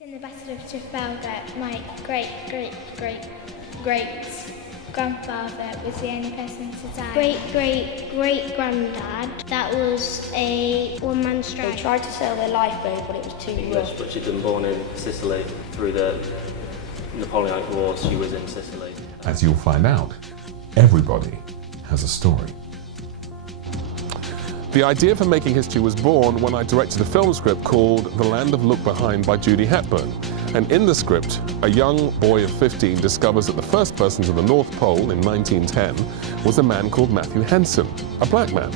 In the Battle of Trafalgar, my great-great-great-grandfather was the only person to die. Great-great-great-granddad, that was a one-man strike. They tried to sail their lifeboat, but it was too rough. But she'd been born in Sicily through the Napoleonic Wars. She was in Sicily. As you'll find out, everybody has a story. The idea for Making History was born when I directed a film script called The Land of Look Behind by Judy Hepburn. And in the script, a young boy of 15 discovers that the first person to the North Pole in 1910 was a man called Matthew Henson, a black man.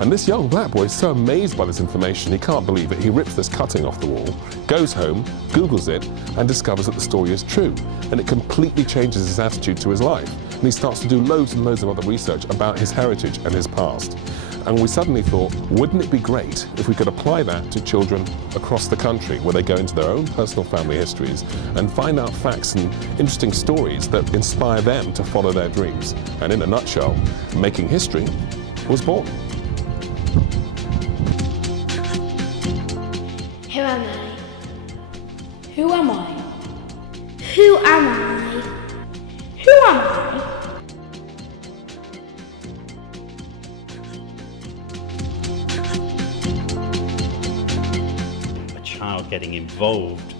And this young black boy is so amazed by this information, he can't believe it. He rips this cutting off the wall, goes home, Googles it, and discovers that the story is true. And it completely changes his attitude to his life. And he starts to do loads and loads of other research about his heritage and his past. And we suddenly thought, wouldn't it be great if we could apply that to children across the country, where they go into their own personal family histories and find out facts and interesting stories that inspire them to follow their dreams. And in a nutshell, Making History was born. Who am I? Who am I? Who am I? Who am I? Child getting involved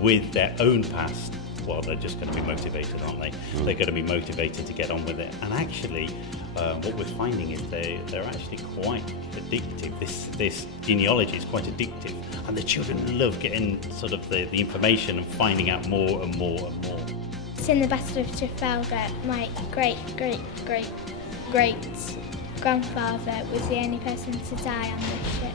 with their own past, well, they're just going to be motivated, aren't they? They're going to be motivated to get on with it. And actually, what we're finding is they're actually quite addictive. This genealogy is quite addictive, and the children love getting sort of the information and finding out more and more and more. In the Battle of Trafalgar, my great-great-great-grandfather was the only person to die on this ship.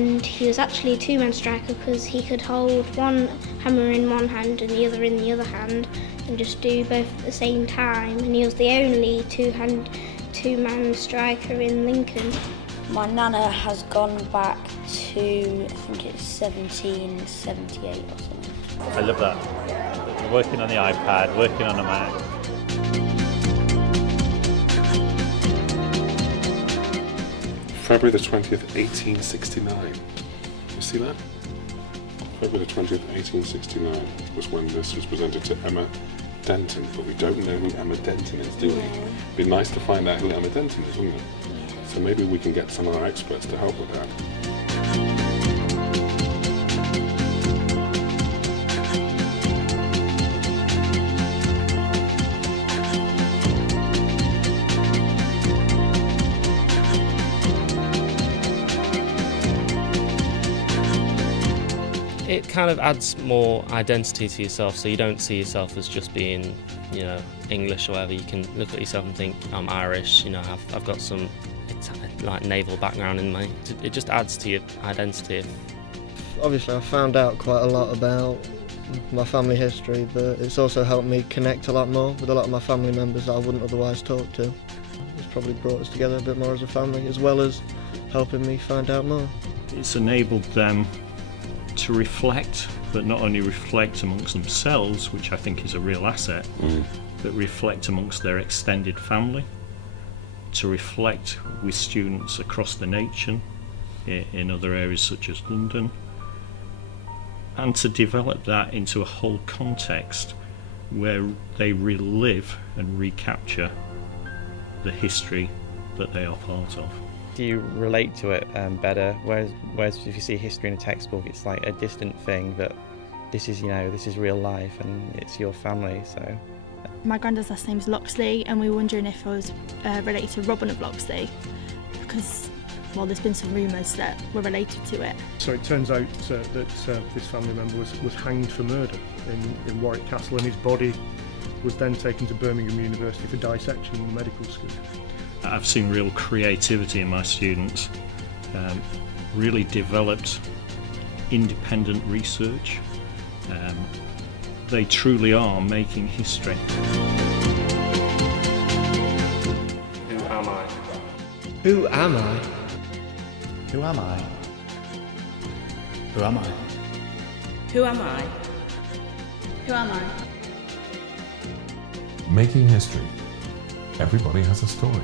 And he was actually a two-man striker because he could hold one hammer in one hand and the other in the other hand and just do both at the same time. And he was the only two-man striker in Lincoln. My nana has gone back to, I think it's 1778 or something. I love that. Working on the iPad, working on a Mac. February the 20th, 1869. You see that? February the 20th, 1869 was when this was presented to Emma Denton, but we don't know who Emma Denton is, do we? It'd be nice to find out who Emma Denton is, wouldn't it? So maybe we can get some of our experts to help with that. It kind of adds more identity to yourself, so you don't see yourself as just being, you know, English or whatever. You can look at yourself and think, I'm Irish, you know, I've got some like naval background in me. It just adds to your identity. Obviously I found out quite a lot about my family history, but it's also helped me connect a lot more with a lot of my family members that I wouldn't otherwise talk to. It's probably brought us together a bit more as a family, as well as helping me find out more. It's enabled them to reflect, but not only reflect amongst themselves, which I think is a real asset, but reflect amongst their extended family, to reflect with students across the nation, in other areas such as London, and to develop that into a whole context where they relive and recapture the history that they are part of. Do you relate to it better? Whereas if you see history in a textbook, it's like a distant thing, but this is, you know, this is real life and it's your family, so. My granddad's last name is Loxley, and we were wondering if I was related to Robin of Loxley, because, well, there's been some rumours that we're related to it. So it turns out that this family member was hanged for murder in Warwick Castle, and his body was then taken to Birmingham University for dissection in the medical school. I've seen real creativity in my students, really developed independent research. They truly are making history. Who am I? Who am I? Who am I? Who am I? Who am I? Who am I? Making History. Everybody has a story.